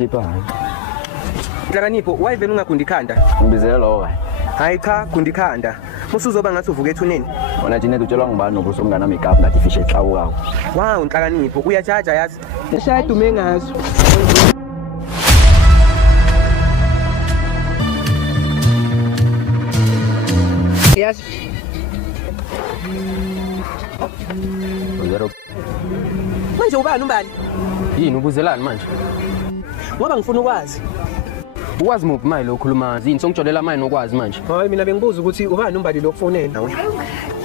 Ipa. Nhlakanipho wayivena ungagundi ikhanda. Ngibizela lo hayi. Hayi cha gundi ikhanda. Musuzoba ngathi uvuka ethuneni. Wona Jeanette utshelwa ngubani nokuthi umngana makeup ngathi fish ehlawukawo. Wow Nhlakanipho uyajaja yazi. Eshaya dume ngazo. Yazi. Uzero. Manje ubani umbali? Yini ubuzelani manje? Ngoba ngifuna ukwazi. Ukwazi muphi manje lokhuluma yini songijolela manje nokwazi manje? Hayi mina bengibuza ukuthi ubani umbali lokufonela nawe.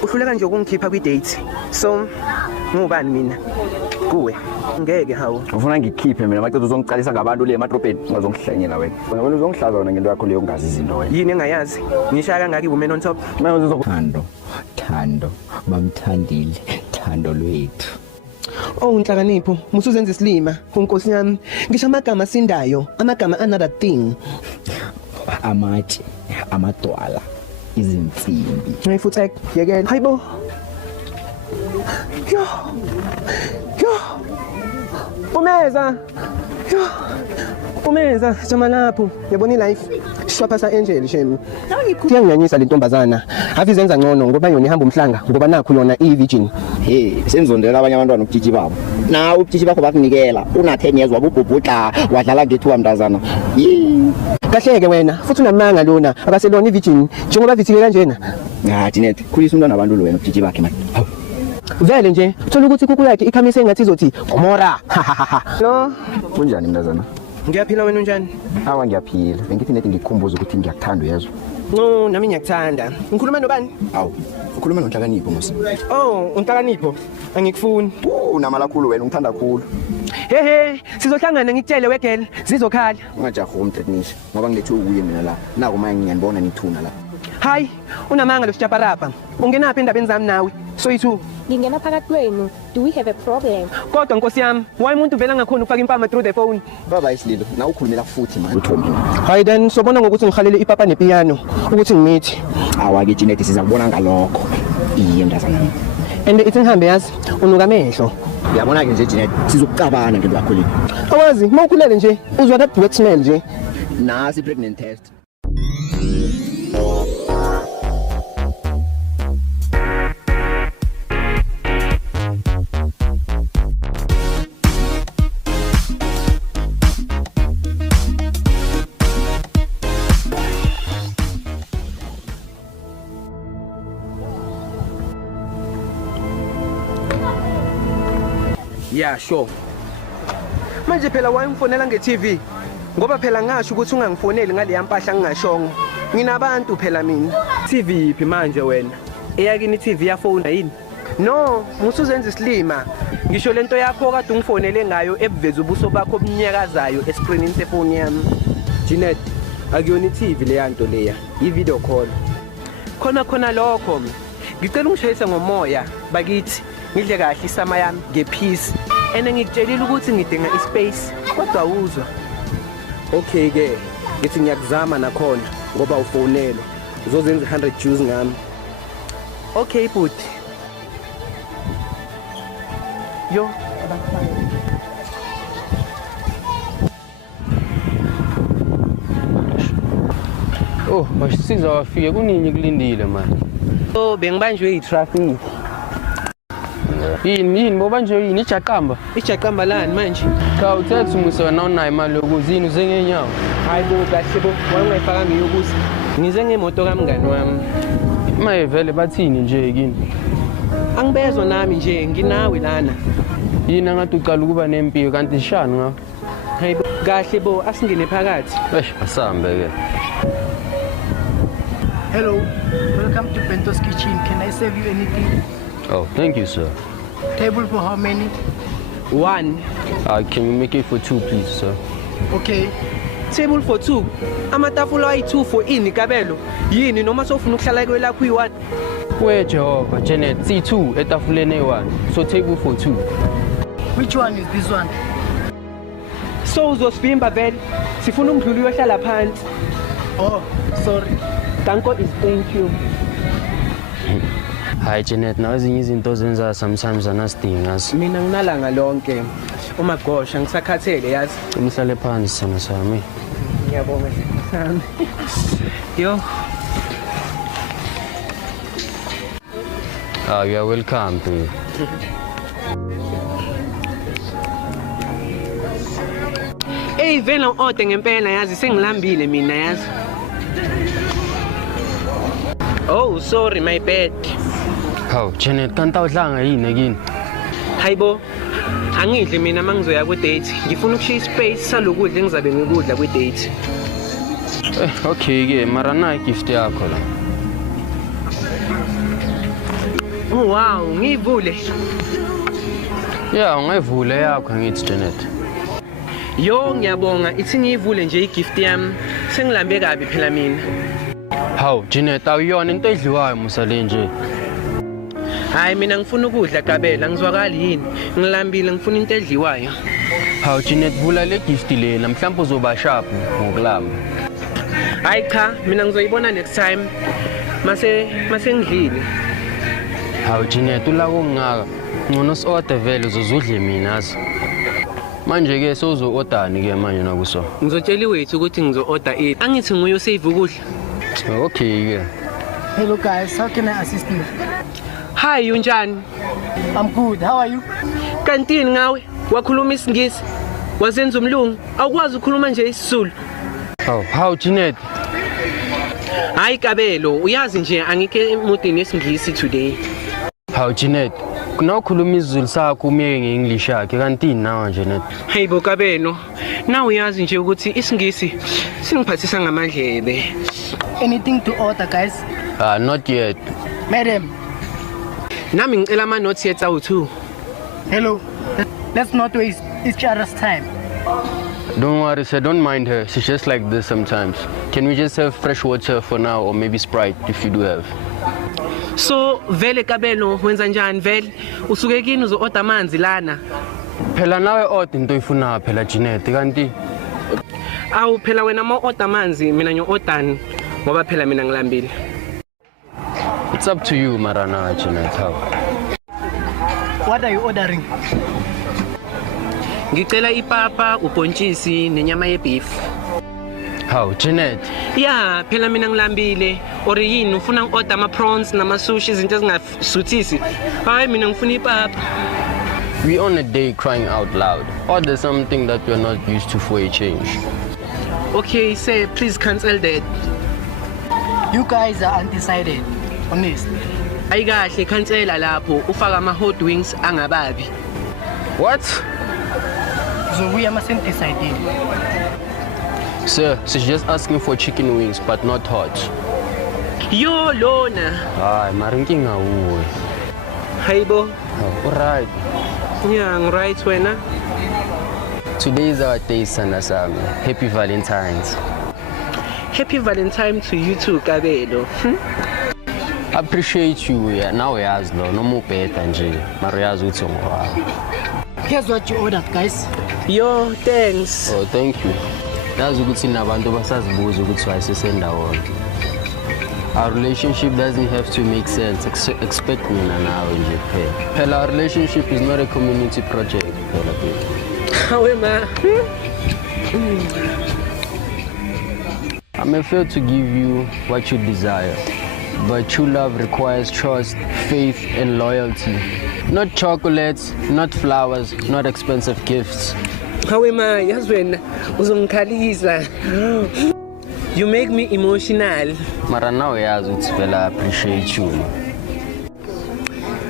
Uhluleka nje ukungikhipha kwi-date. So ngubani mina? Kuwe. Ngeke hawo. Ufuna ngikhiphe mina macethu uzongicalisa ngabantu le emadrobheni ungazongihlanyela wena. Ngabona uzongihlaza wena ngento yakho leyo ungazi izinto wena. Yini engayazi? Ngishaya kangaki women on top? Manje Thando bamthandile thando lwethu. Oh Nhlakanipho, musuzenza isilima, unkosi yami. Ngisho amagama sindayo, amagama another thing. Amatshe, amadwala, izinsimbi. Ngifuthe yekela. Hayibo. Yo. Umeza. Yo. Umeza jama lapho. Yabona ilife. Shopha sa Angel shem. Kuyanganyanyisa le ntombazana. Avizenza ngcono ngoba yona ihamba umhlanga ngoba nakho yona ivirgin. hey senzondela abanye abantwana ubutshitshi babo. Na ubutshitshi bakho bakunikela una 10 years wabubhubhudla wadlala ngethuba mntazana. Kahleke wena futhi unamanga lona akaselona ivirgin njengoba vithike kanjena. Jeanette khulisa umntwana abantu lo wena ubutshitshi bakhe manje. Vele nje thola ukuthi kuku yakhe ikhamise engathi izothi Gomora. Lo Kunjani mntazana? ngiyaphila wena unjani? Awa ngiyaphila. Bengithi nethi ngikukhumbuza ukuthi ngiyakuthanda uyezwa. No nami ngiyakuthanda. Ngikhuluma nobani? Awu ukhuluma noNhlakanipho musa. Oh uNhlakanipho angikufuni. Unamala khulu wena ungithanda kakhulu. Hehe sizohlangana ngikutshele wegel zizokhala. Ungajaha umthetnisha ngoba ngilethe ukuye mina la. Naku manje ngiyanibona nithuna la. Hayi unamanga lo sijaparapa. Ungenaphi endabeni zami nawe? Soyithu. Ngingena phakathi kwenu. Do we have a problem? Kodwa nkosi yami, why umuntu vela ngakhona ukufaka impama through the phone? Baba isililo na ukhulumela futhi manje uthomini. Hayi then sobona ngokuthi ngihalele ipapa nepiano ukuthi ngimithi. Awa ke Jeanette siza kubona ngalokho. Iye mntazana. And ithi ngihambe yazi unuka amehlo. Uyabona ke nje Jeanette sizokucabana ngento yakho le. Awazi mawukhulele nje uzwa that wet smell nje. Nasi pregnant test. Yeah sure. Manje phela wayimfonela nge-TV ngoba phela ngasho ukuthi ungangifoneli ngale yampahla ngingashongo. Nginabantu phela mina. TV iphi manje wena? Eyakini TV yafona yini? No, musuzenza isilima. Ngisho lento yakho kade ungifonele ngayo ebuveza ubuso bakho obunyakazayo escreenini sefoni yami. Jeanette, akuyona i-TV le yanto leya, i-video call. Khona lokho. Ngicela ungishayise ngomoya bakithi. Ngidle kahle isama yami ngepeace. Ene ngikutshelile ukuthi ngidinga ispace kodwa uzwa. Okay ke, ngithi ngiyakuzama nakhona ngoba ufonelwa. Uzozenza 100 Jews ngami. Okay buti. Yo, Oh, bashisiza wafike kunini kulindile manje. oh bengibanjwe itraffic. Yini bobanje yini ijaqamba? Ijaqamba lani manje? Cha uthethe umusa wena unayo imali yokuzini uze ngenyawo. Hayi bo kahle bo, wangayifaka ngiyokuza. Ngize ngemoto kamngani wami. Maye vele bathini nje kini? Angibezwa nami nje nginawe lana. Yini ngathi uqala ukuba nempilo kanti shani ngawo? Hayi bo kahle bo asingene phakathi. Asambe ke. Hello, welcome to Bento's Kitchen. Can I serve you anything? Oh, thank you sir. Table for how many? 1 Can you make it for 2 please sir? Okay. table for 2. Amatafula ayi2 for ini kabelo. Yini noma sofuna ukuhlala kwelakho i1? We Jehova Janet C2 etafuleni e1 so table for 2. Which one is this one? So uzosivimba vele. Sifuna ungidlula uyohlala phansi. Oh, sorry. Danko is thank you. Hayi Janet, nawe ezinye izinto zenza sometimes anasidingi yazi. Mina nginalanga lonke. Uma gosha ngisakhathele yazi. Umhlale phansi sona sami. Ngiyabonga sami. Yo. You are welcome babe. Hey vela ode ngempela yazi sengilambile mina yazi. Oh sorry my bad. Hawu Janet, kanti awudlanga yini kini? Hayibo. Angidli mina mangizoya ku date. Ngifuna ukushiya space salokudla engizabe ngikudla ku date. Okay ke, mara na gift yakho la. Oh wow, ngivule. Yeah, ungayivule yakho ngithi Janet. Yo ngiyabonga ithi ngiyivule nje igift yami. Sengilambe kabi phela mina. Hawu Janet, awuyona into edliwayo musale nje. Hayi mina ngifuna ukudla Gabela, ngizwakala yini? Ngilambile ngifuna into edliwayo. Hawu Janet, vula le gift lena, mhlawumbe uzoba sharp ngokulamba. Hayi cha, mina ngizoyibona next time. Mase ngidlile. Hawu Janet, ula kungaka. Ngcono si-order vele uzozudle mina azi. Manje ke sozo-ordani ke manje nakuso. Ngizotshela wethu ukuthi ngizo-order it. Angithi nguye osave ukudla. Okay ke. Hello guys, how can I assist you? Hi, unjani? I'm good. How are you? Kantini ngawe? Wakhuluma isingisi? Wazenza umlungu? Awukwazi ukukhuluma nje isiZulu? Hawu Janet. Hayi Kabelo, uyazi nje angike emudini esingisi today. Hawu Janet, kunawukhuluma isiZulu sakho umiyeke nge-English yakhe kanti nawe Janet. Hayibo Kabelo, na uyazi nje ukuthi isingisi singiphathisa ngamadlebe. Anything to order, guys? Not yet. Madam. Nami ngicela ama notes yethu awu2. Hello. Let's not waste each other's time. Don't worry, sir. Don't mind her. She's just like this sometimes. Can we just have fresh water for now or maybe Sprite if you do have? So vele Kabelo wenza njani vele? Usuke kini uzo-order amanzi lana. Phela nawe order into oyifuna phela Janet kanti. Awu phela wena ma-order amanzi mina ngiyo-ordani ngoba phela mina ngilambile. It's up to you Marana Janet. How? What are you ordering? Ngicela ipapa, ubhontshisi nenyama yebeef. How Janet? Yeah, phela mina ngilambile. Or yini ufuna ngi-order ama-prawns nama-sushi izinto ezingasuthisi? Hayi mina ngifuna ipapa. We on a day crying out loud. Order something that we're not used to for a change. Okay, say please cancel that. You guys are undecided. Honest. Ayi kahle cancela lapho ufaka ama-hot wings angababi. What? So we must decide. Sir, she's just asking for chicken wings but not hot. Yo lona. Hayi, mara inkinga uwe. Hayibo. Alright. Yeah, right wena. Today is our day, Sana Sami. Happy Valentine's. Happy Valentine to you too, Kabelo. Appreciate you, yeah. Now uyazi lo, noma ubheda nje, mara uyazi ukuthi ungwayo. Here's what you ordered, guys. Yo, thanks. Oh, thank you. Yazi ukuthi nabantu basazibuza ukuthi wayesesendawona. Our relationship doesn't have to make sense. Expect mina nawe nje phela. Phela our relationship is not a community project. Phela baby. Hawe ma. I may fail to give you what you desire, but true love requires trust, faith, and loyalty. Not chocolates, not flowers, not expensive gifts. Hawe ma, yazi wena uzongikhalisa. You make me emotional. Mara nawe yazi ukuthi vele I appreciate you.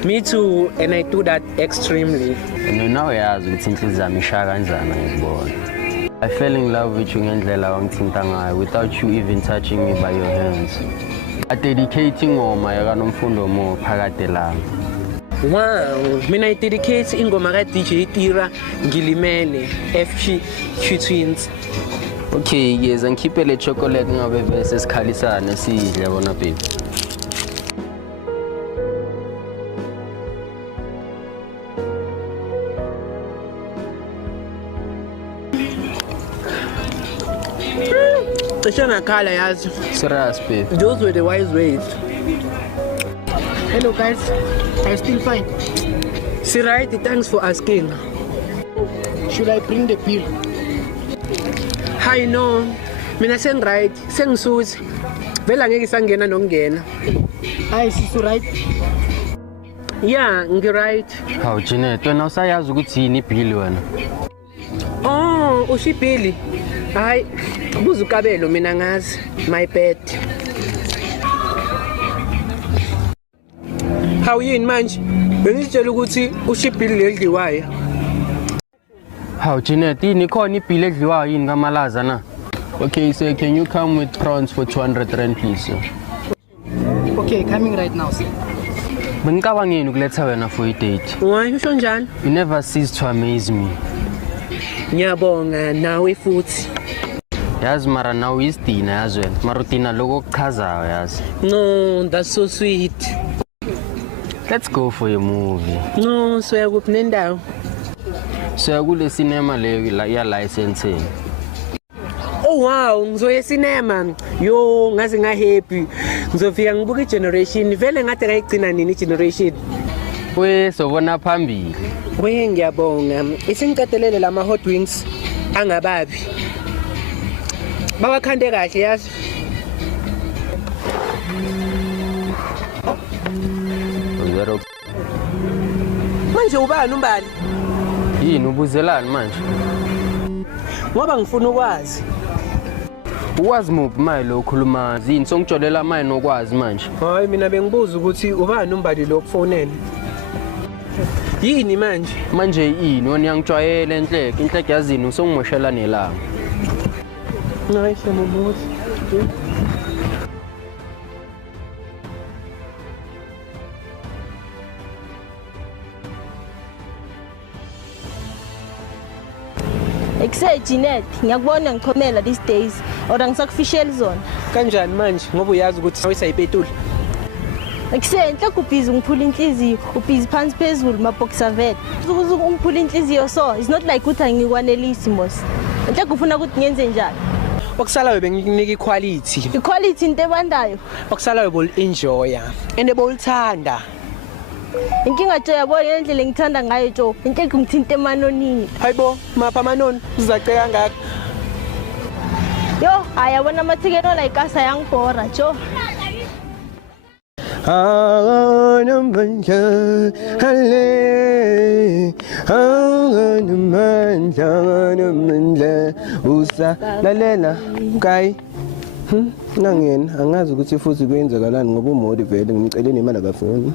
Me too, and I do that extremely. And nawe yazi ukuthi inhliziyo yami ishaya kanjani ngikubona. I fell in love with you ngendlela wangithinta ngayo without you even touching me by your hands. I dedicate ingoma yakaNomfundo Mo phakade lami. Wow, mina I dedicate ingoma ka DJ Tira Ngilimele FQ Twins. Okay, yes, ngikhiphe le chocolate ngabe bese sikhalisana sidle bona baby. Cishe ngakhala yazi. Serious babe. Those were the wise ways. Hello guys, are you still fine? Si right, thanks for asking. Should I bring the bill? Hi no, mina right, sengisuthi. Vela ngeke sangena nokungena. Hi, sis, right? Yeah, right. Hawu Jeanette, wena usayazi ukuthi yini ibhili wena? Oh, ushibhili. Hayi, buza uKabelo mina ngazi. My bad. How yini manje? Bengitshela ukuthi ushibhili ledliwayo. Hawu Jeanette, yini khona ibhili edliwayo yini kaMalaza na? Okay, so can you come with prawns for 200 rand please? Sir? Okay, coming right now, sir. Bengicabangeni ukuletha wena for i-date. Why usho njani? You never cease to amaze me. Ngiyabonga nawe futhi. Yazi mara now isidina yazi wena. Mara udina lokho okuchazayo yazi. No, that's so sweet. Let's go for a movie. No, soya kuphi nendawo? Soya kule cinema leyo ya licensing. Oh wow, ngizoya cinema. Yo, ngaze happy. Ngizofika ngibuka igeneration. Vele ngathi ngayigcina nini igeneration. We sobona phambili. We ngiyabonga. Isingicatelele lama hot wings angababi. Bawakhande kahle yazi. Manje ubani umbali? Yini ubuzelani manje? Ngoba ngifuna ukwazi. Ukwazi muphi manje lo khuluma yini songijolela manje nokwazi manje? Hayi mina bengibuza ukuthi ubani umbali lo kufonela. Yini manje? Manje yini wena ngijwayele inhleke yazini usongimoshela nelanga. Hayi siyambuza. Ekuse Jeanette, ngiyakubona ngikhomela these days. Oda ngisakufishela zona. Kanjani manje ngoba uyazi ukuthi awusayipetula? Ekuse enhle kubhizi ngiphula inhliziyo, ubhizi phansi phezulu maboxer vet. Ukuze ungiphula inhliziyo so, it's not like ukuthi angikwanelisi mos. Enhle kufuna ukuthi ngenze njani? Okusalayo bengikunika equality. Equality into ebandayo. Okusalayo bol enjoy and bolithanda. Inkinga nje yabona indlela ngithanda ngayo jo. Into ngimthinta emanonini. Hayibo, mapha amanoni uzaceka ngaka. Yo, ayabona amathikeni ola ikasa yangibhora jo. Anamanja hale anamanja usa lalela kai nangena angazi ukuthi futhi kuyenzakalani ngoba umodi vele ngimcele nemali akafuni.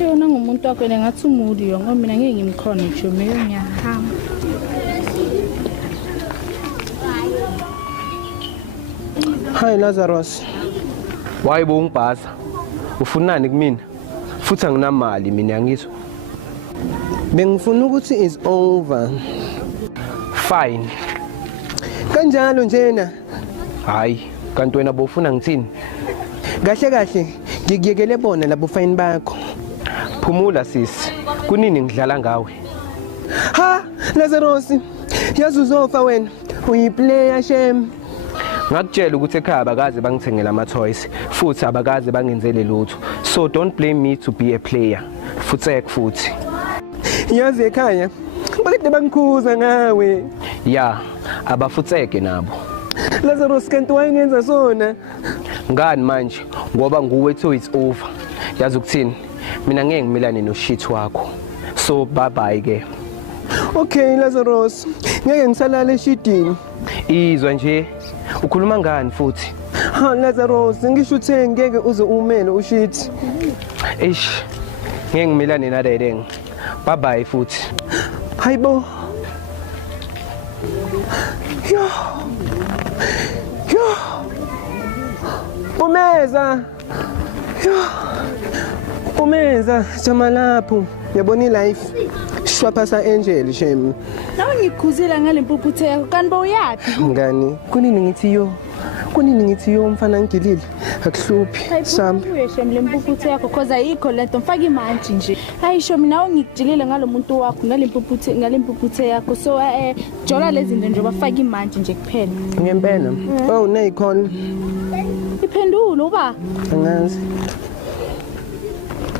Yona ngumuntu wakho ngathi umudi yo ngoba mina ngeke ngimkhona nje meyo ngiyahamba. Hi Lazarus. Wayibo ungibhaza. Ufunani kumina? Futhi anginamali mina ngizwe. Bengifuna ukuthi is over. Fine. Kanjalo njena. Hayi, kanti wena bofuna ngithini? Kahle kahle, ngikuyekele bona labo fine bakho. Phumula sisi. Kunini ngidlala ngawe? Ha, Lazarus. Yazi uzofa wena. Uyiplayer shem. Ngakutshela ukuthi ekhaya abakaze bangithengela ama toys futhi abakaze bangenzele lutho. So don't blame me to be a player. Futhi. Yazi ekhaya bakade bangikhuza ngawe. Yeah, abafutseke nabo. Lazarus kanti wayengenza sona. Ngani manje ngoba nguwe ethu it's over. Yazi ukuthini? Mina ngeke ngimilane no shit wakho. So bye bye ke. Okay Lazarus, ngeke ngisalala eshidini. Izwa nje. Ukhuluma ngani futhi? Ha Lazarus, ngisho uthe ngeke uze umele ushit. Eish. Ngeke ngimilane naDedeng. Bye bye futhi. Hayibo. Yo. Umeza. Yo. Umeza jama lapho. Yabona life. Shwapasa angel shem. Nawe ngikhuzela ngale mpuphuthe yakho kanti bawuyapi? Ngani? Kunini ngithi yo mfana ngigilile. Akuhluphi. Samba. Uyeshem le mpuphuthe yakho cause ayikho lento mfaka imantshi nje. Hayi sho mina ungijilile ngalomuntu wakho ngale mpuphuthe yakho so jola lezi zinto nje bafaka imantshi nje kuphela. Ngempela. Oh, nayicall. Iphendulo uba. Angazi.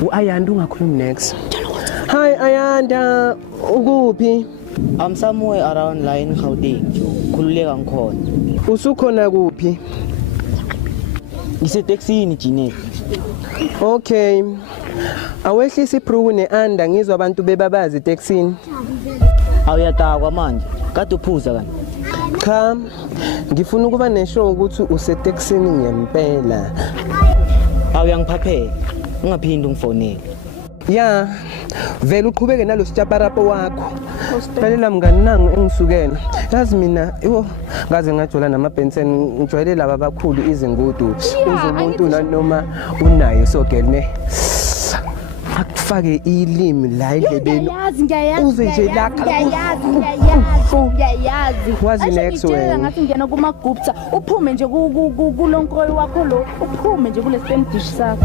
U-Ayanda ungakhulumi next. Hi Ayanda, ukuphi? I'm somewhere around la in Gauteng. Khululeka ngikhona. Usukhona kuphi? Ngiseteksini Jeanette. Okay. Awehlisa ibruku neanda ngizwa abantu bebabazi eteksini. Awuyatakwa manje. Kade uphuza kanti. Cha, ngifuna ukuba neshow ukuthi useteksini ngempela. Awuyangiphaphela. Ungaphindi ungifonele. Ya, vele uqhubeke nalositshaparapo wakho. Lalela mngani nangu engisukela. Yazi mina, ngaze ngajola namabhenseni ngijwayele laba abakhulu izingudu. Uzomuntu noma unayo so girl ne. Akufake ilimi la endlebeni. Uze nje la ngiyayazi. Wazi next wena. Ngathi ngena kuma groups uphume nje kulonkoyi wakho lo. Uphume nje kule spam dish sakho.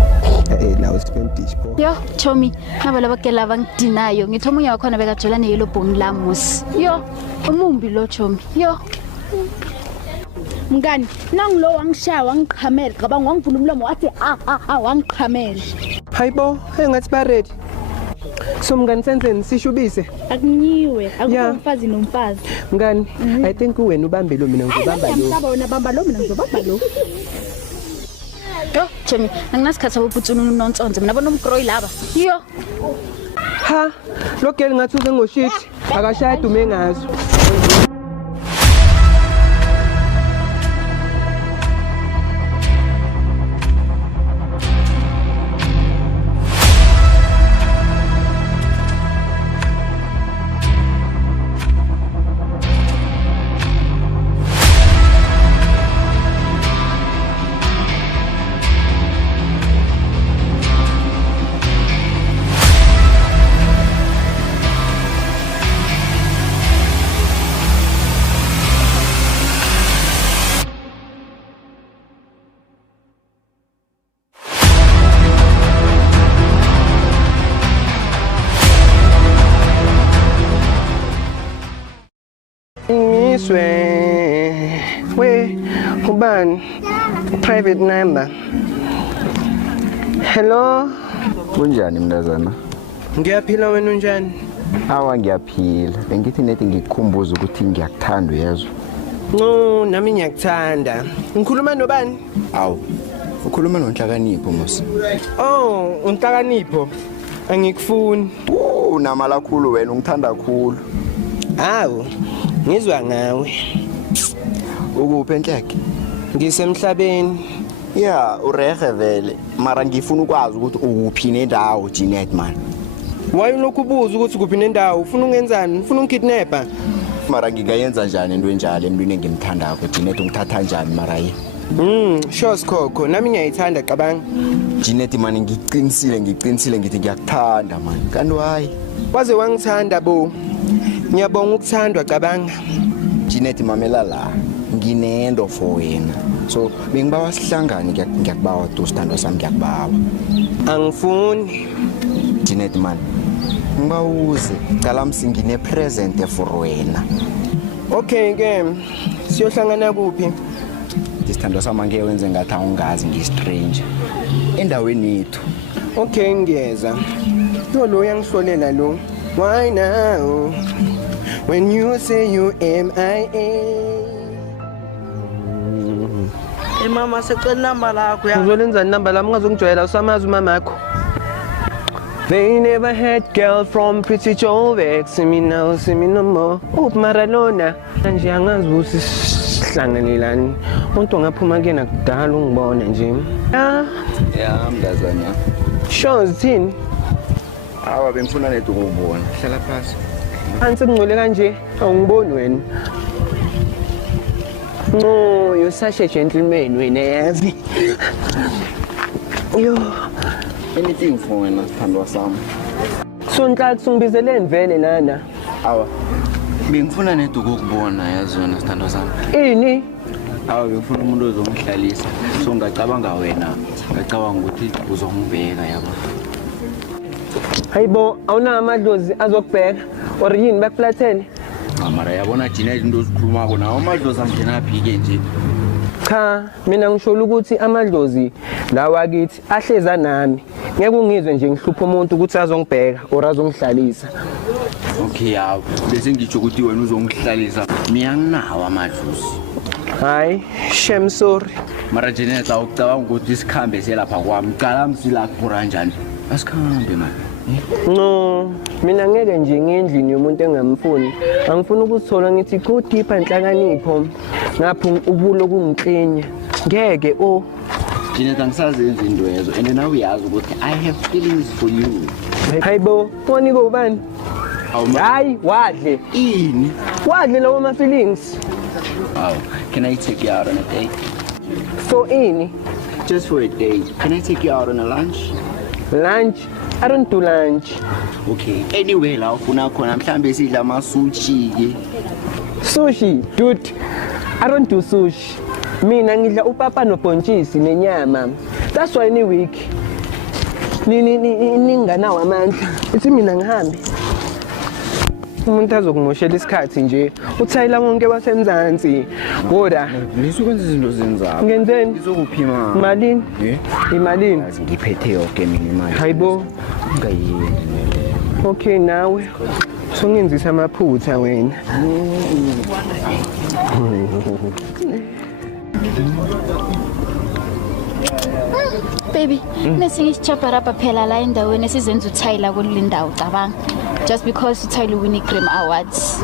Nawo spam dish bo. Yo, Chomi, naba labakela bangidinayo. Ngithoma unya wakhona bekajola ne yellow bone lamus. Yo, umumbi lo Chomi. Yo. Mngani, nangilo wangishaya wangiqhamela, ngicabanga wangivula umlomo wathi wangiqhamela. Hayibo, engathi ba ready. So mngani senzeni sishubise? Akunyiwe, akufumfazi nomfazi. Mngani, I think wena ubambe lo mina ngizobamba lo. Ngiyabamba wena bamba lo mina ngizobamba lo. Yo, Chomi, anginasikhathi abophutshuna unontsonze mina bonomkroyi laba. Yo. Ha, lo girl ngathi uze ngoshithi, akashaya dume ngazo. We, ubani? Private number. Hello? Kunjani mntazana? Ngiyaphila wena unjani? Awa ngiyaphila. Bengithi nethi ngikukhumbuza ukuthi ngiyakuthanda uyezwa. No, nami ngiyakuthanda. Ngikhuluma nobani? Awu. Ukhuluma noNhlakanipho mos. Oh, uNhlakanipho. Angikufuni. Unamala kakhulu wena ungithanda kakhulu. Awu. Ngizwa ngawe. Ukuphi enhleke? Ngisemhlabeni. Ya, urehe vele. Mara ngifuna ukwazi ukuthi ukuphi nendawo Jeanette man. Why ulokhu ubuza ukuthi kuphi nendawo? Ufuna ungenzani? Ufuna ungikidnapper? Mara ngingayenza njani into enjalo emntwini engimthandako Jeanette ungithatha njani mara yi? Sure Skoko, nami ngiyayithanda qabanga. Jeanette man ngiqinisile ngithi ngiyakuthanda man. Kanti why? Waze wangithanda bo. Ngiyabonga ukuthandwa qabanga. Jeanette mamela la. Nginendo for wena. So bengibawa sihlangane ngiyakubawa dostando sami ngiyakubawa. Angifuni. Jeanette man. Ngibawuze cala msingine present for wena. Okay ke. Siyohlangana kuphi? Isithando sami ngeke wenze ngathi awungazi ngistranger. Endaweni yethu. Okay ngiyeza. Lo yangihlolela lo. Why now? When you say you MIA. Mama secela number lakho ya. Uzolenza number lami ngazongijwayela usamazi umama wakho. They never had girl from Pretty Joe. See me now, see me no more. Maralona. Nje angazi ukuthi sihlanganelani. Umuntu ngaphuma ke nakudala ungibona nje. Ya mntazana. Shows thini? Awa bengifuna nethu ukubona. Hlala phansi. Phansi ngcole kanje awungiboni wena. No, you're such a gentleman wena yazi. Yo. Anything for wena sithandwa sami. Sonhla kusungibizele vele lana. Awa. Bengifuna nethu ukubona yazi wena sithandwa sami. Ini? Awa bengifuna umuntu ozongihlalisa. So ngicabanga wena. Ngicabanga ukuthi uzongibheka yabo. Hayibo, awuna amadlozi azokubheka or yini bakuflathele? Mara yabona Jeanette into osikhulumako nawo amadlozi angena phike nje. Cha, mina ngisho ukuthi amadlozi lawa kithi ahleza nami. ngeke ungizwe nje ngihlupha umuntu ukuthi azongibheka or azongihlalisa. Okay yawo bese ngitsho ukuthi wena uzongihlalisa mina nginawo amadluzi. Hayi shem sorry. Mara Janet awucabanga ukuthi isikhambe selapha kwami qala msilapho kanjani asikhambe man. No mina ngeke nje ngendlini yomuntu engamfuni angifuni ukuzithola ngithi go deep enhlakanipho ngapha ubulo kungiklenya ngeke Janet angisazenza into yezo and now uyazi ukuthi I have feelings for you. Hayibo foni kubani? Hayi wadle ini wadle lawo ma feelings. Oh, can I take you out on a date? For ini? Just for a date. Can I take you out on a lunch? Lunch? I don't do lunch. Okay. Anyway, la ufuna khona mhlambe sidla ama sushi ke. Sushi, dude. I don't do sushi. Mina ngidla upapa nobhontshisi nenyama. That's why ni week. Ninganawo amandla. Ithi mina ngihambe. Umuntu azokumoshela isikhathi nje. Uthayila wonke wasemzansi. Ngoda. Nisukwenza izinto zenzako. Ngenzeni? Ngizokuphima. Malini? Imalini? Ngiphethe yonke mina imali. Hayibo. Ngayini. Okay nawe. Songenzisa amaphutha wena. Baby, nesingisichapha rapha phela la endaweni esizenza uthayila kuleli ndawo cabanga. Just because uthayila uwin iGrammy Awards.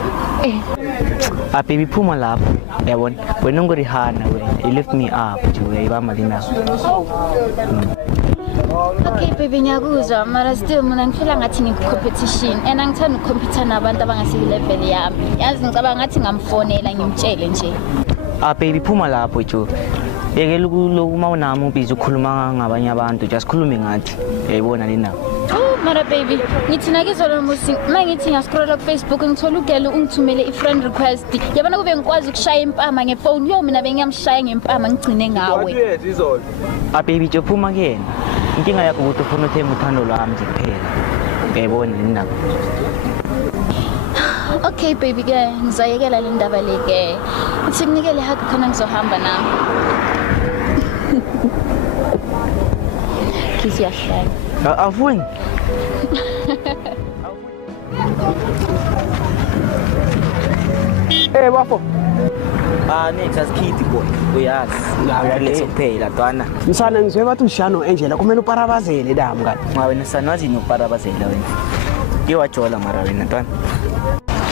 Baby phuma lapho. Yabona, wena ungorihana wena. You lift me up nje uyayibamba lina. Okay baby ngiyakuzwa mara still mina ngifela ngathi ngiku-competition and angithanda ukukompetha nabantu abangase-level yami. Yazi ngicabanga ngathi ngamfonela ngimtshele nje. Baby phuma lapho nje. Yekela ukuloku mawunami ubhizi ukhuluma ngabanye abantu just khulume ngathi. Uyayibona lena. Mara baby, ngithi nakizolo musi mangithi ngascrolla ku Facebook ngithola ugele ungithumele i-friend request. Yabona kube ngikwazi ukushaya impama ngefone. Yo mina bengiyamshaya ngempama ngigcine ngawe. Wathi izolo. Baby nje phuma kuyena. Inkinga yakho ukuthi ufuna uthenga uthando lwami nje kuphela. Uyayibona lena. Okay baby ke ngizayekela le ndaba le ke. Uthi kunikele hug khona ngizohamba nami. Kisi yahlala. Afuni. Bafo. Next asikhithi boy. Uyazi. Uyalethe kuphela twana. Msana ngizwe bathi ushano Angela kumele uparabazele dami ngani. Wena sanwazi noparabazela wena. Ngiwajola mara wena twana.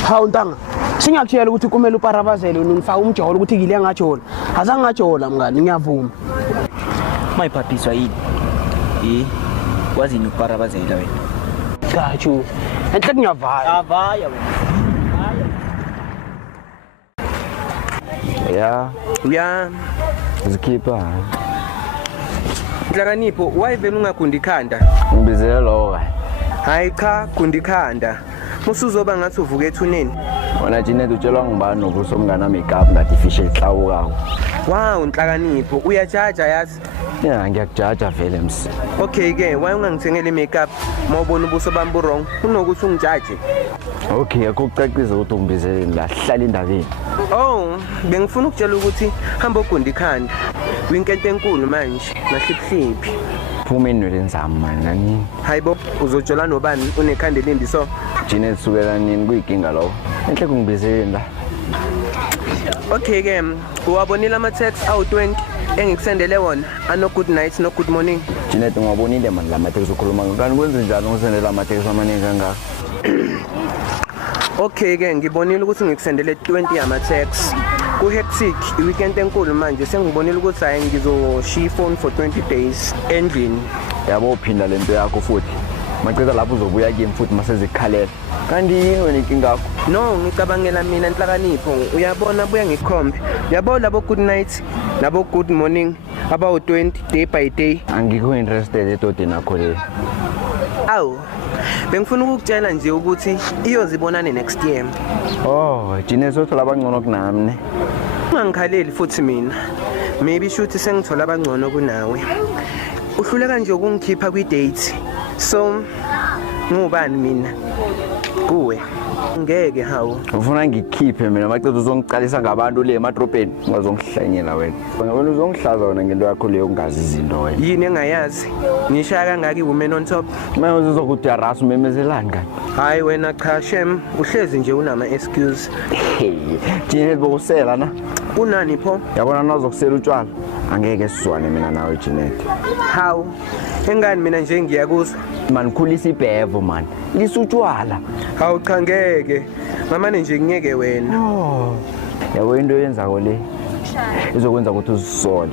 Hawu ntanga. Singakutshela ukuthi kumele uparabazele unifaka umjolo ukuthi ngile ngajola. Azange ngajola mngani ngiyavuma. Mayiphapiswa yini? Wazi noparabazela wena. Gachu. Enhle kuyavala. Avaya wena. Ya zikhipha Nhlakanipho wayivela ungagundi ikhanda. ngibizela lo Hayi cha gundi ikhanda. Musuzoba ngathi uvuka ethuneni. wona Janet utshelwa ngibani nobuso mngana makeup ngathi fish ehlawukawo. Wow Nhlakanipho uyajaja yazi. Yeah ngiyakujaja vele msi. Okay ke why ungangithengele makeup mawubona ubuso bami bu wrong unokuthi ungijaje. Okay akucacisa ukuthi ungibizeleni la hlala indabeni. Oh bengifuna ukutshela ukuthi hamba ugundi ikhanda. Winkente enkulu manje nahliphliphi. Phuma enweleni zami mani nani. Hayibo uzotshola nobani unekhanda elimbi so. Janet sukela nini kuyikinga lo. Enhle kungibizeleni la. Okay ke uwabonile ama text awu20 engikusendele wona ano good night no good morning. Janet ungabonile mani la matext ukhuluma ngani kwenza njalo ngisendela ama text amaningi kangaka. Okay ke ngibonile ukuthi ngikusendele 20 ama text. Ku hectic iweekend enkulu manje sengibonile ukuthi hayi ngizoshiya phone for 20 days endlini. Yabo uphinda lento yakho futhi. Macela lapho uzobuya kimi futhi masezikhalela. Kanti yini wena inkinga yakho? No ngicabangela mina Nhlakanipho uyabona buya ngikhombe. Yabo labo good night labo good morning about 20 day by day. Angikho interested etodeni akho le. Awu bengifuna ukukutshela nje ukuthi iyozibonane next year. Oh Janet sothola abangcono kunami ne. Ungangikhaleli futhi mina. Maybe shuthi sengithola abangcono kunawe. Uhluleka nje ukungikhipha kwi date. So ngubani mina? Kuwe. ngeke hawu. Ufuna ngikhiphe mina macethu uzongicalisa ngabantu le emadropeni ungazongihlanyela wena. Ngabona uzongihlaza wena ngento yakho leyo ungazi izinto wena. Yini engayazi? Ngishaya kangaki women on top? Manje uzokuthi arasa umemezelani kani? Hayi wena cha Shem, uhlezi nje unama excuse. Thina bokusela na. Unani pho? Yabona nazokusela utshwala. Angeke sizwane mina nawe Janet. Hawu. Engani mina nje ngiyakuzwa. Man khulisa ibhevo man. Lisutshwala. Hawu cha ngeke. Mamane nje ngeke wena. Yabo into yenzako le. Izokwenza ukuthi uzisole.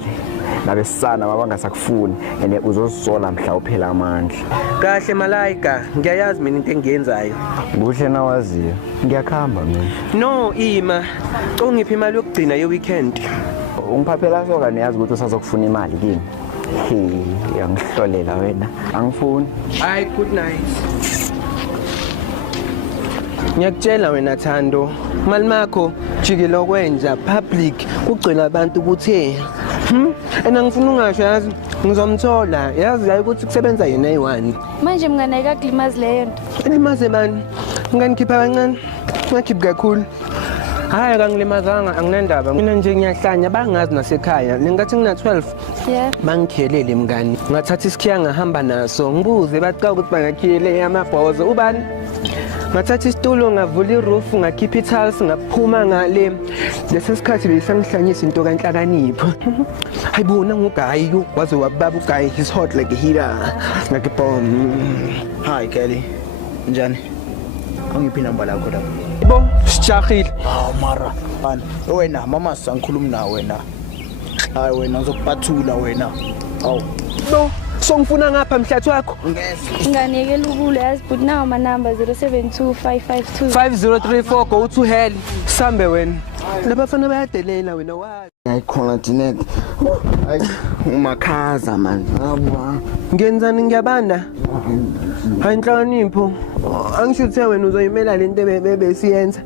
Nabesana mabangasakufuni ene uzozisola mhla uphela amandla. Kahle Malayika, ngiyayazi mina into engiyenzayo. Kuhle nawaziyo. Ngiyakhamba mina. No Ima, ungiphi imali yokugcina ye weekend? Ungiphaphela soka niyazi ukuthi usazokufuna imali kimi. Yangihlolela wena. Angifuni. Hayi good night. Ngiyakutshela wena Thando, mali makho jikile okwenza public kugcina abantu ukuthi ena ngifuna ungasho yazi ngizomthola yazi ukuthi kusebenza yena eyi1. Manje mngane kakulimazi leyo nto. Ilimaze bani? Nganikhipha kancane. Ngakhiphi kakhulu. Hayi kangilimazanga anginandaba. Mina nje ngiyahlanya bangazi nasekhaya. Lengathi ngina 12. Yeah. Bangikhelele mngani. Ngathatha isikhiya ngahamba naso. Ngibuze baqa ukuthi bangakhiyele amabhozo. Ubani? Ngathatha isitulo ngavula iroof ngakhipha itiles ngaphuma ngale. Lesesikhathi besangihlanyisa into kanhlakanipho. Hayibona ngugayi waze wababa ugayi his hot like a heater. Ngakibom. Hi Kelly. Njani? Angiphi number lakho lapha? Bo, sijahile. Hawu mara, bani. Wena mama sangikhuluma nawe wena. Hayi wena ngizokuphathula wena. Hawu. Bo, songifuna ngapha mhlathi wakho. Nganekela ukule yazi but nawo ama number 072552 5034 go to hell. Sambe wena. Labafana bayadelela wena wazi. Ayikhona Janet. Hayi umakhaza man. Hawa. Ngenzani ngiyabanda? Hayi inhlakanipho. Angishuthe wena uzoyimela lento besiyenza.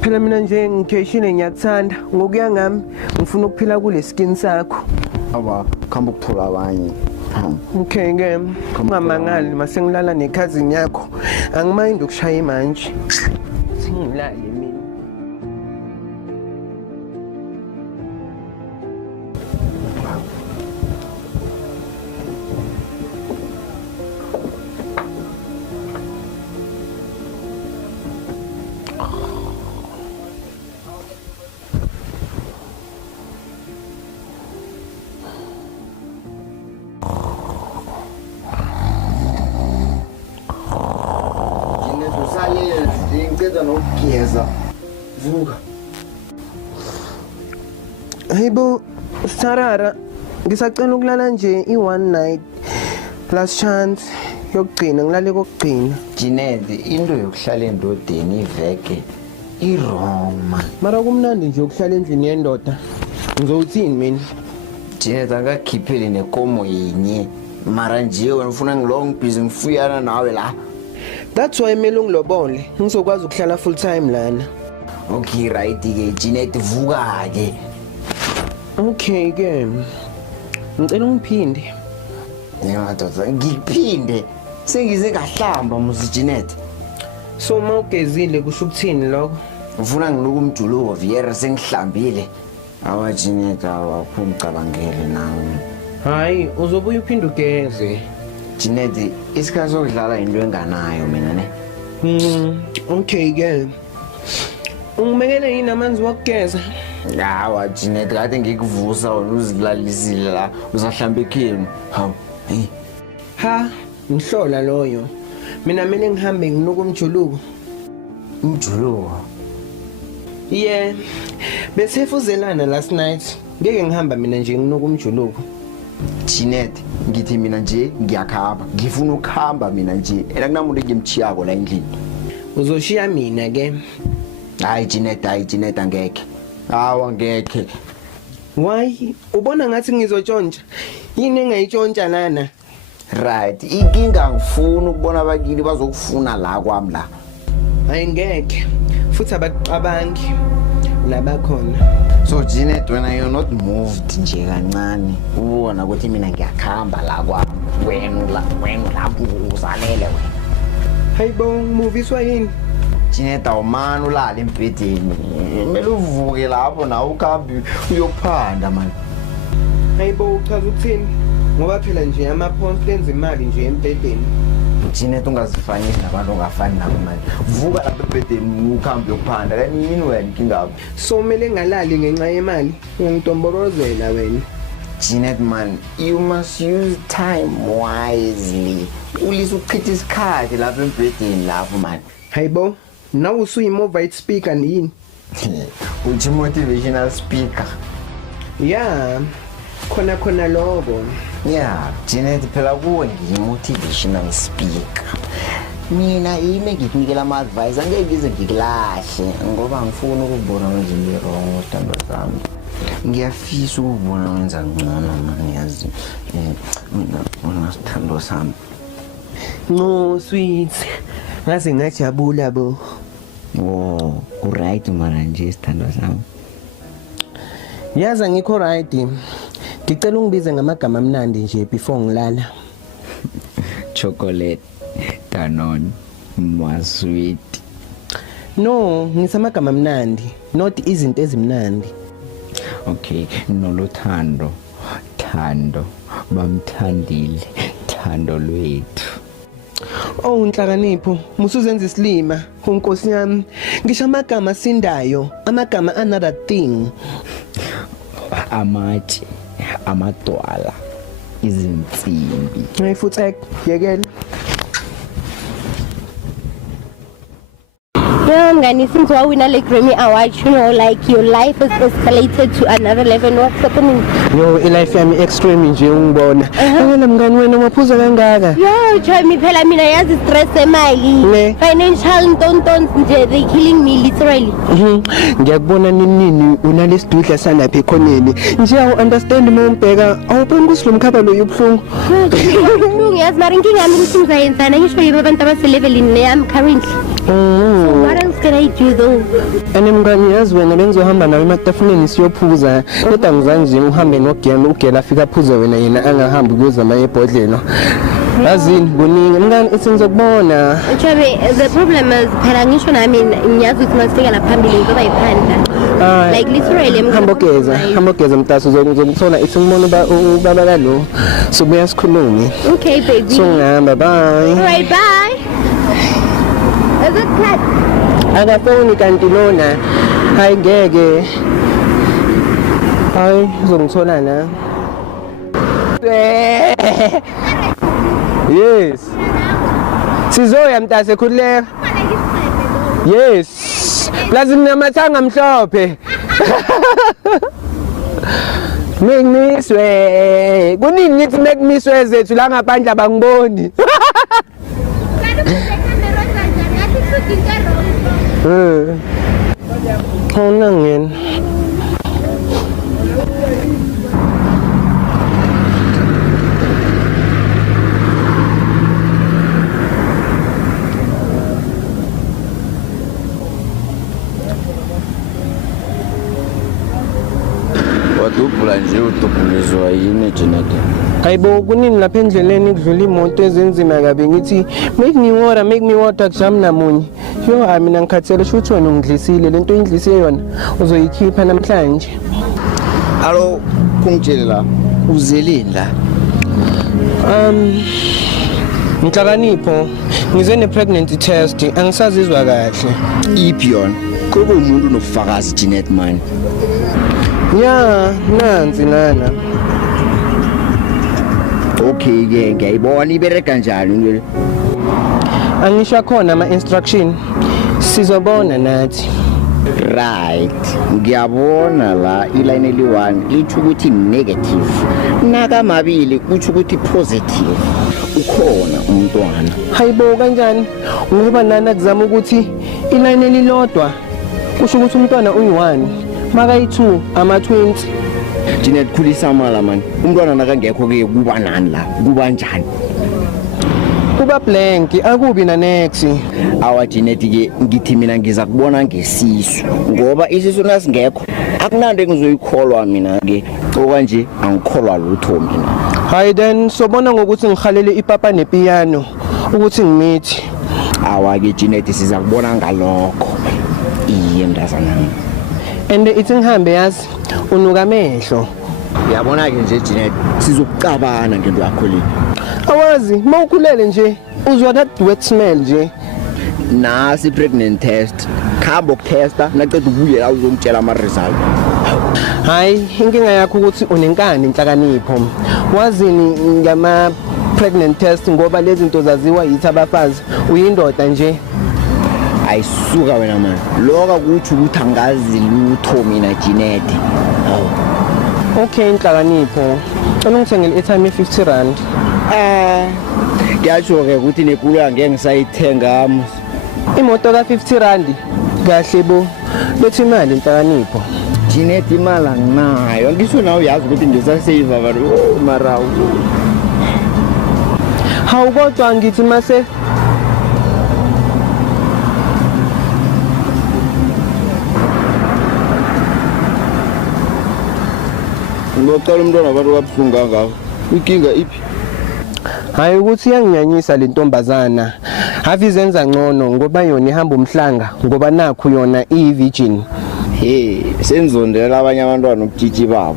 Phela mina nje ngikeshile ngiyakuthanda. Ngokuya ngami ngifuna ukuphila kule skin sakho. Aba khamba ukuphula abanye. Okay ke ungamangali mase ngilala nekhazini yakho. Angimayindi ukushaya manje. Singilale mina. Ngicela nokugeza. Vuka. Hayibo Sarara ngisacela ukulala nje i1 night last chance yokugcina ngilale kokugcina. Janet into yokuhlala endodeni iveke i-wrong man. Mara kumnandi nje ukuhlala endlini yendoda. Ngizowuthini mina? Janet akakhiphele nekomo yinye. Mara nje wena ufuna ngilong busy ngifuyana nawe la. That's why mina ngilobole ngizokwazi ukuhlala full time lana. Okay right ke Janet vuka ke. Okay ke. Ngicela ungiphinde. Ngiyadoda ngiphinde. Sengize ngahlamba musi Janet. So mawugezile kusho ukuthini lokho? Ufuna ngiluka umjuluko Viera sengihlambile. Awa Janet awuphumcabangele nawe. Hayi uzobuya uphinde ugeze. Janet isikhathi sokudlala into enganayo mina ne. Okay ke. Ungimekele yini amanzi wokugeza? Hawa Janet kade ngikuvusa wena uzilalisile la uzahlamba ekhini. Hawu. Hey. Ha, ngihlola loyo. Mina mele ngihambe nginuka umjuluko. Umjuluko. Yeah. Bese fuzelana last night. Ngeke ngihamba mina nje nginuka umjuluko. Janet ngithi mina nje ngiyakhamba. Ngifuna ukuhamba mina nje. Ela kunamuntu ngimchiyako la endlini. Uzoshiya mina ke. Hayi Janet angeke. Hawa ngeke. Why? Ubona ngathi ngizotshontsha. Yini engayitshontsha lana? Right. Inkinga ngifuna ukubona abakini bazokufuna la kwami la. Ayingeke. Futhi abacabangi labakhona. So Janet when you're not moved nje kancane ubona ukuthi mina ngiyakhamba la kwami. Wena la uzalele wena. Hayibo movies wayini? Jeanette awumani ulala embhedeni. Kumele uvuke lapho nawe ukhambi uyophanda man. Hayibo uchaza ukuthini? Ngoba phela nje ama-pound enza imali nje embhedeni. Jeanette ungazifanisi nabantu ongafani nabo manje. Vuka lapha embhedeni ukhambi uyophanda. Kanti yini wena inkinga? So kumele ngalali ngenxa yemali. Ngiyangidamborozela wena. Jeanette man, you must use time wisely. Ulise ukuchitha isikhathi lapha embhedeni lapho man. Hayibo, nawe usuyi-mobile speaker yini? Uthi motivational speaker. Yeah, khona lokho. Yeah, Jeanette phela kuwe ngiyi-motivational speaker. Mina yimi ngikunikela ama-advice angeke ngize ngikulahle ngoba ngifuna ukubona wenza into wrong uthando sami. Ngiyafisa ukubona wenza ngcono mani yazi. Mina sithando sami. No sweet. Ngaze ngajabula bo. Oh, right mara nje sithando sami. Yaza ngikho right. Ngicela ungibize ngamagama amnandi nje before ngilala. Chocolate, Danone, Sweet. No, ngisamagama amnandi, not izinto ezimnandi. Okay, nolothando, Thando, bamthandile, Thando lwethu. Oh Nhlakanipho, musuzenza isilima, unkosi yami. Ngisho amagama sindayo, amagama another thing. Amatshe, amadwala, izinsimbi. Ngifuthe yekela. Yeah, Mngani, since you win a Grammy Award, you know, like your life has escalated to another level. What's happening? Yo, life yami extreme nje ungibona. Ngena mngani wena maphuza kangaka. Yo, joy me phela mina yazi stress emali. Financial ntontons nje they killing me literally. Ngiyakubona nini unalesidudla sanapha ekhoneni. Nje awu understand mawumbheka awuboni ukuthi lo mkhaba lo yubhlungu. Yazi mara inkinga yami ukuthi ngizayenzana ngisho yibo abantu abaselevelini yami currently. So what else can I do though? Ane mngani yazi wena bengizohamba nawe ematafuleni siyophuza kodwa ngizange uhambe nogema ugela afika aphuze wena yena angahambi kuyozama ebhodlelo. Yazini kuningi mngani isengizokubona. Chabe the problem is phela ngisho nami ngiyazi ukuthi masifika la phambili ngoba iphanda. Like literally hambogeza mtaso uzokuthola isingibona ubaba lo sobuya sikhulume. Okay baby. So ngihamba bye. Alright bye. Is it cut? Akafoni kanti lona. Hayi ngeke. Hayi uzongithola na. Yes. Sizoya mntase khuleka. Yes. Plus nginamathanga amhlophe. Mengmiswe. Kunini ngithi mengmiswe zethu la ngaphandle abangiboni. Khona ngene. Wadubula nje udubulizwa yini Jeanette? Hayibo kunini lapha endleleni kudlula imoto ezenzima kabi ngithi make me water kujam namunye. Yo mina ngikhathele shuthi wena ungidlisile lento indlisiye yona uzoyikhipha namhlanje. Allo kungitshele la uzeleni la. Nhlakanipho ngize ne pregnancy test angisazizwa kahle. Iphi yona? Kube umuntu nobufakazi Jeanette man. Ya nanzi lana. Okay ke ngiyayibona ibereka njani ngile. Angisho khona ama instruction sizobona nathi. Right. Ngiyabona la iline eli1 lithi ukuthi negative. Naka mabili kuthi ukuthi positive. Ukhona umntwana. Hayibo kanjani? Ngoba nana kuzama ukuthi iline elilodwa kusho ukuthi umntwana uyi1 maka yi2 ama20. Jeanette khulisa mala man. Umntwana nakangekho ke kuba nani la? Kuba njani? Kuba blank akubi na next. Awa Jeanette ke ngithi mina ngiza kubona ngesisu ngoba isisu nasingekho akunande ngizoyikholwa mina ke okanje angikholwa lutho mina. Hayi then sobona ngokuthi ngihalele ipapa nepiano ukuthi ngimithi. Awake Janet siza kubona ngalokho. Iye mntazana. And ithi ngihambe yazi unuka amehlo. Uyabona ke nje Janet sizokucabana ngento yakho le. Awazi mawukhulele nje uzwa that wet smell nje. Nasi pregnant test. Khamba ukutesta naqeda ubuye la uzongitshela ama result. Hayi inkinga yakho ukuthi unenkani inhlakanipho. Wazini ngama pregnant test ngoba lezi zinto zaziwa yithi abafazi uyindoda nje. Ayisuka wena man. Loka kuthi ukuthi angazi lutho mina Janet. Okay inhlakanipho. Cela ungithengele airtime ye-R50. Ngiyatsho ke ukuthi nekulu angeke ngisayithenga imoto ka-R50 kahle bo bethi imali inhlakanipho. Janet imali anginayo ngisho nawe uyazi ukuthi ngisasave mara hawu kodwa ngithi mase ngocela umntwana abantu kabuhlungu kangaka inkinga iphi hayi ukuthi iyanginyanyisa le ntombazana ave izenza ngcono ngoba yona ihamba umhlanga ngoba nakho yona iyi-virgin. Hey senzondela abanye abantwana ubutshitshi babo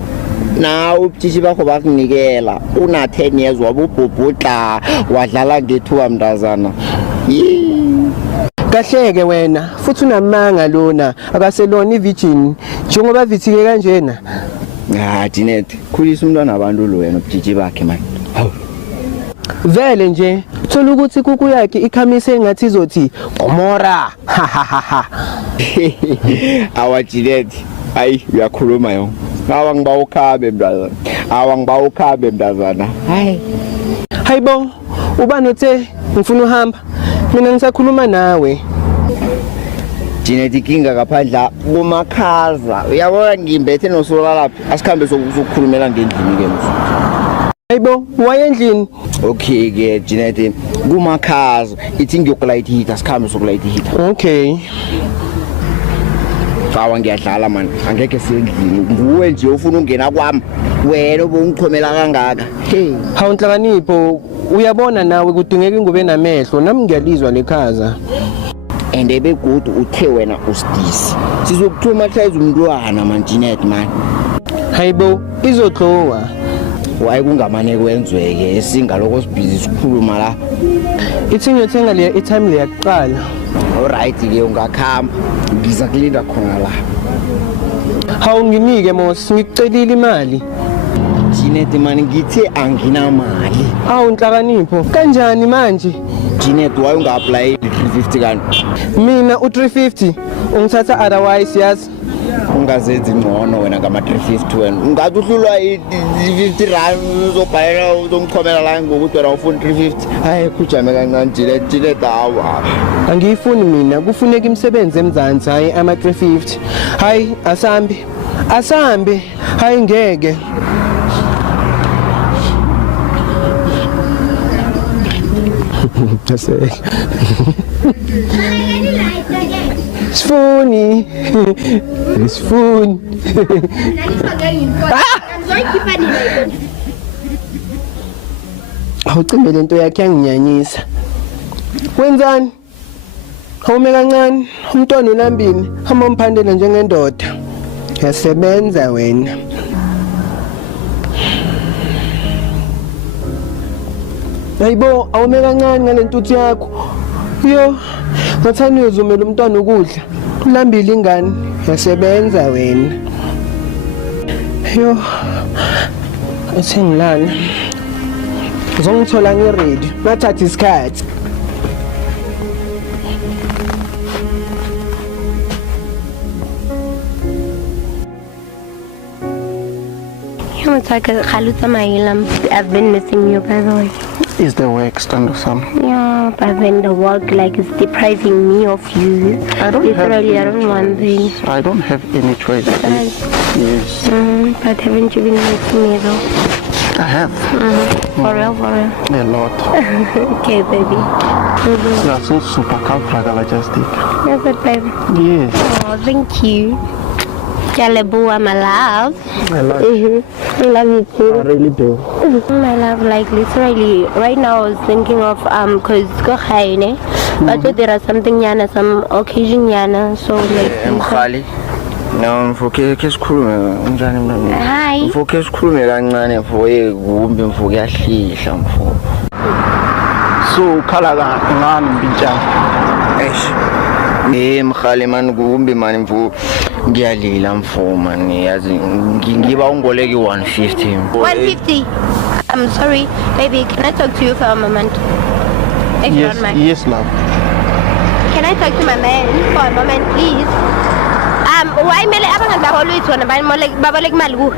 nawe ubutshitshi bakho bakunikela una 10 years wabubhubhudla wadlala ngethuka mntazana. Kahleke wena futhi unamanga lona akaselona i-virgin njengoba vithike kanjena. Janet khulisa umntwana abantu lo wena ubutshitshi bakhe man. Vele nje thola ukuthi kuku yakhe ikhamise engathi izothi Gomora. Awa Janet ayi uyakhuluma yo. Awa ngiba ukhabe mntazana. Awa ngiba ukhabe mntazana. Hayibo uba nothe ngifuna uhamba mina ngisakhuluma nawe. Janet inkinga kaphandla kumakhaza uyabona ngimbethe nosola lapha asikhambe sokukhulumela ngendlini ke mfo. Hayibo wayendlini. Okay ke Janet kumakhaza ithi ngiyokulayithi heater asikhambe sokulayithi heater. Okay. Kawa ngiyadlala man angeke sendlini nguwe nje ufuna ungena kwami wena obungichomela kangaka. Hey hawu inhlakanipho uyabona nawe kudingeka ingube namehlo nami ngiyalizwa lekhaza. Ende begodu uthe wena usidisi sizokuthomatize umntwana man Janet man. Hayibo izotlowa waye kungamane kwenzweke esingaloko sibhizi sikhuluma la ithi ngiyothenga le airtime le yakuqala. Alright ke ungakhamba ngiza kulinda khona la. Hawu nginike mos ngikucelile imali. Janet man ngithe anginamali. Awu inhlakanipho kanjani manje? Janet waye unga-apply 350 kanti mina u350 ungithatha otherwise yazi ungazenzi ngcono wena ngama-350 wena ungathi uhlulwa i-50 rand uzobhalela uzongichomela la ngokuthi wena ufuna 350. Hayi kujame kancane Janet awa angiyifuni mina kufuneka imisebenzi emzansi hayi ama-350. hayi asambe hayi ngeke. Sifuni. Awucimbe lento yakhe yanginyanyisa. Wenzani? Awume kancane umntwana ulambini hamba umphandela njengendoda. Yasebenza wena. Hayibo awume kancane ngalentuthu yakho. Yo ngathani uzumela umntwana ukudla ulambile ingane yasebenza wena. Yo esengilana uzongithola ngeready nathatha isikhathi. I've been missing you, by the way. Is the work stand some? Yeah, but then the work is depriving me of you. I don't want this. I don't have any choice. Yes. But haven't you been missing me though? I have. For real. A lot. Okay, baby. You are so super calculated. Yes, baby. Yes. Oh, thank you. Kyalebua, my love. I love you. I love you too. I really do. My love, like literally, right now I was thinking of cause go high, ne? But there are something yana, some occasion yana, so like. Mkhali. No, mfoke kesikhulume unjani mna? Hi. Mfoke sikhulume kancane mfoke kumbe mfoke yahlihla mfoke. So khala ngani mbinjani? Mkhali man kumbe mani mfoke ngiyalila mfo man yazi ngiba ungoleki 150. 150. I'm sorry, baby. Can I talk to you for a moment? If you don't mind. Yes, love. Can I talk to my man for a moment, please? Why mele abang always wanna buy more like baba like malgu?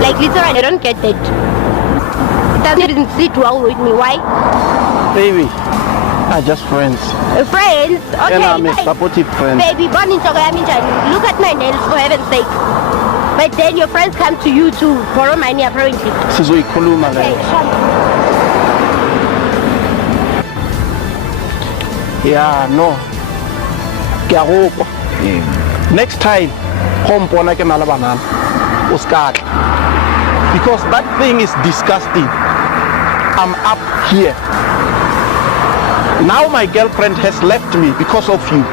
Like literally, I don't get it. That didn't sit well with me. Why? Baby, are just friends. Friends? Okay. And I'm a supportive friend. Baby, born in Togoyamijan. Look at my nails, for heaven's sake. But then your friends come to you to borrow money apparently. Sizoyikhuluma Okay, le. shut up. Yeah, no. Kiyakupha. Next time, hompona ke nala banana. Uskak. Because that thing is disgusting. I'm up here. Now my girlfriend has left me because of you.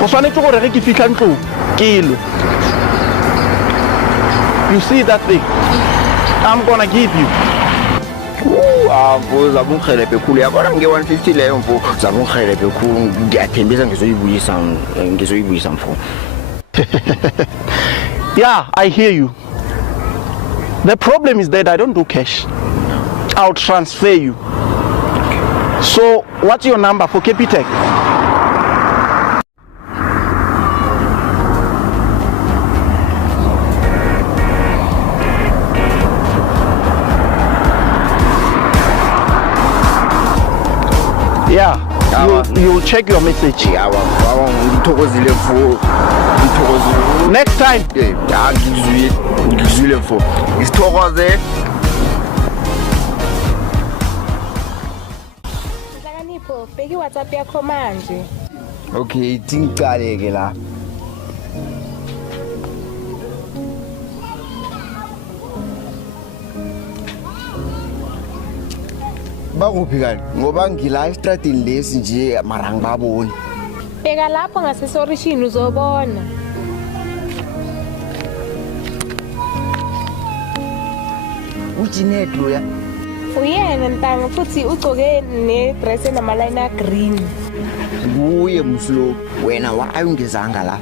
Koswanetse gore re ke fitla ntlo kilo. You see that thing? I'm gonna give you. Mfo zabunghelebhe khulu yabona nge150 leyo mfo zabunghelebhe khulu ngiyathembisa ngizoyibuyisa mfo. Yeah, I hear you. The problem is that I don't do cash. I'll transfer you. So, what's your number for Capitec? Yeah, you'll check your message. Next time. Ngizwile mfo. Isithokoze. Hlakanipho, bheki WhatsApp yakho manje. Okay, tingicale ke la. Bakuphi kanti ngoba ngila estradini lesi nje mara ngibaboni. Bheka lapho ngasesorishini uzobona. Ujinet lo ya. Uyena ntanga futhi ugcoke ne-dress enamaline green. Nguye mslo wena wayungezanga la.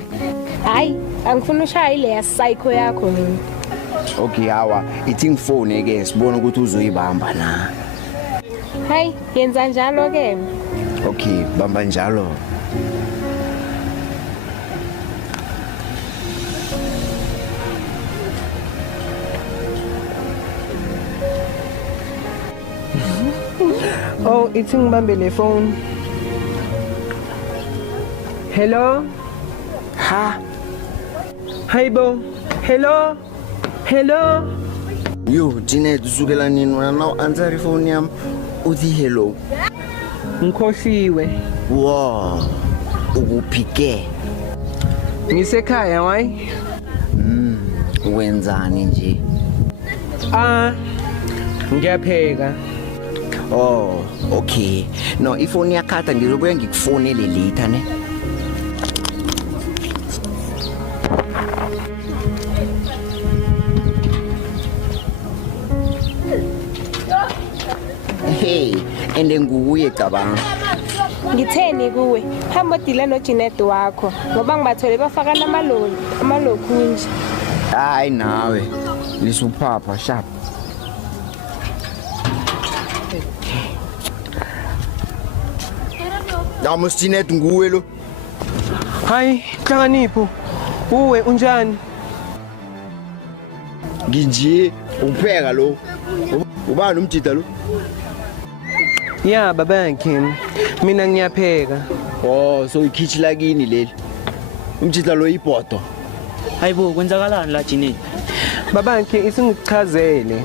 Hayi, angifuni ushaya ile ya psycho yakho mina. Okay, hawa ithi ngifone ke sibone ukuthi uzoyibamba na. Hayi, yenza njalo ke. Okay, bamba njalo. Oh, ithi ngibambe le phone. Hello? Ha? Hayibo. Hello? Hello? Yo, Janet usukela nini wena now answer phone yami uthi hello. Ngikhohliwe. Wow. Ukuphike. Ngisekhaya why? Wenzani nje? Ngiyapheka. Oh, okay. No, ifoni yakhatha ngizobuya ngikufonele later ne. Hey, ende nguye cabanga. Ngitheni kuwe? Hamba dila no Janet wakho ngoba ngibathole bafaka amalokhu nje. Hayi nawe. Lisuphapha sharp. Namus Janet nguwe lo. Hayi, Hlakanipho. Uwe unjani? Nginje upheka lo. Ubani umjida lo? Yeah, babanki. Mina ngiyapheka. Oh, so ikhichi lakini leli. Umjida lo ibhodo. Hayibo, kwenzakalani la Janet? Babanki isingichazele.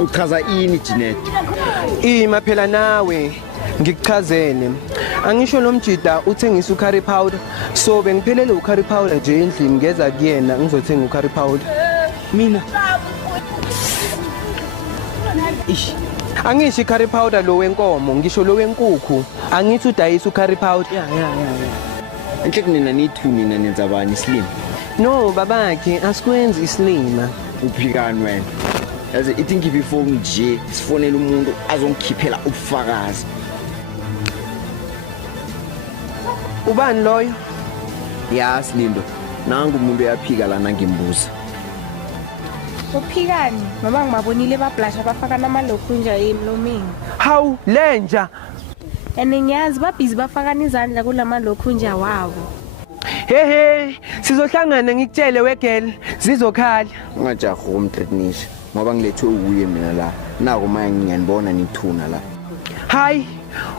Uchaza ini Janet? Ima phela nawe. Ngikuchazele. Angisho lo mjida uthengisa ucurry powder. So bengiphelele ucurry powder nje endlini ngeza kuyena ngizothenga ucurry powder. Mina. Angisho curry powder lo wenkomo, ngisho lo wenkukhu. Angithi udayisa ucurry powder. Enhle kunina nithu nina nenza bani Slim? No babakhe asikwenzi islima. Uphikani wena? Yazi ithi ngiphi ifoni nje sifonela umuntu azongikhiphela ubufakazi. Ubani loyo? Ya Slindo, nangu umuntu uyaphika lana ngimbuza. Uphikani ngoba ngibabonile bablasha bafaka namalokhunja emlomeni. Hawu lenja. Ngiyazi babhizi bafakana izandla kulamalokhunja wabo. Hehe, sizohlangana ngikutshele wegel, zizokhala. Ungajaha umtreatnisha ngoba ngilethwe uye mina la. Nako manje ngiyanibona nithuna la. Hayi,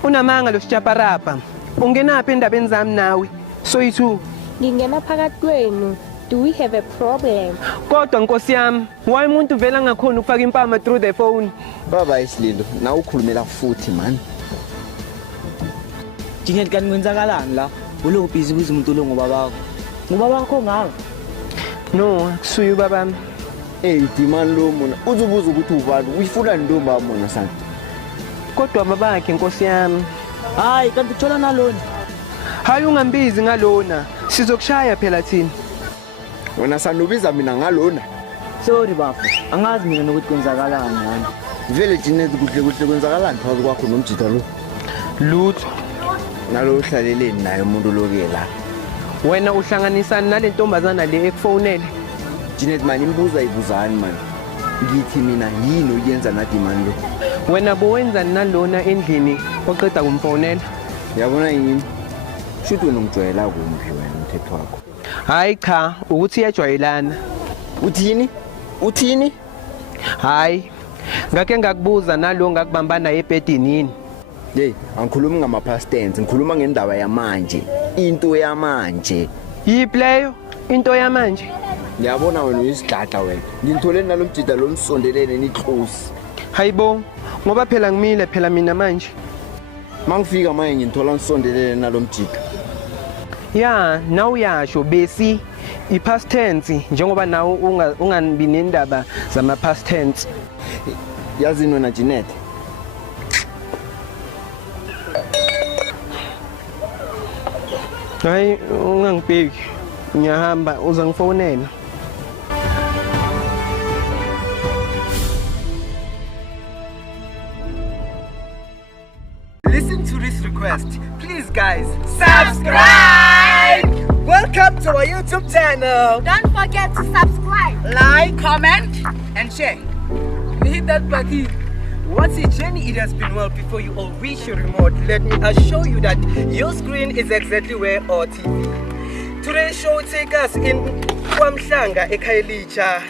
unamanga lo sichaparapa. Ungenaphi endabeni zami nawe? Soyithu. Ngingena phakathi kwenu. Do we have a problem? Kodwa Nkosi yami, why umuntu vela ngakhona ukufaka impama through the phone? Baba Islindo, na ukhulumela futhi man. Jinget kan kwenzakalani la? Ulo busy kuze umuntu lo ngoba bakho. Ngoba bakho ngawe. No, kusuye babami. Demand lo mona. Uzubuza ukuthi ubani? Uyifuna ndomba mona sana. Kodwa babakhe Nkosi yami. Hayi, kanti uthola nalona. Hayi ungambizi ngalona. Sizokushaya phela thina. Wena sanubiza mina ngalona. Sorry bafo. Angazi mina nokuthi kwenzakalani yani. Vele Jinet kuhle kwenzakalani phakathi kwakho nomjida lo? Lutho. Nalo uhlaleleni naye umuntu lokela. Wena uhlanganisana nale ntombazana le ekufonele. Jinet manje imbuza ibuzani manje. Ngithi mina yini uyenza na demand lo? Wena bowenza nalona endlini oqeda kumfonela. Yabona yini? Shuthi unongijwayela kumbi wena umthetho wakho. Hayi cha, ukuthi iyajwayelana. Uthini? Uthini? Hayi. Ngake ngakubuza nalo ngakubambana ebhedini yini? Hey, angikhulumi ngama past tense, ngikhuluma ngendaba yamanje. Into yamanje. Yiplayo, into yamanje. Ngiyabona wena uyisidlahla wena. Ngithole nalomjida lo msondelene nitlosi. Hayibo, ngoba phela ngimile phela mina manje. Mangifika manje ngithola ngisondelene nalomjida. Ya, now uyasho besi i-past tense njengoba nawo unganibi nendaba zama past tense. Yazi wena Jinet. Hayi ungangibheki. Ngiyahamba uza ngifonela. Listen to this request. Please guys, subscribe! Welcome to our YouTube channel. Don't forget to subscribe. Like, comment, and share. Hit that button. Once a journey, it has been well before you all reach your remote. Let me assure you that your screen is exactly where our TV. Today's show takes us in Kwamhlanga, Ekhayelitsha.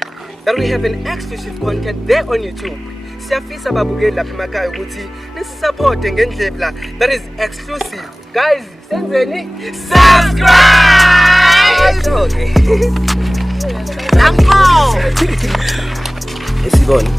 That we have an exclusive content there on YouTube. Siyafisa babukeli lapha emakhaya ukuthi nisupporte ngendlela that is exclusive. Guys, senzeni subscribe. Okay. Let's go. Isibona.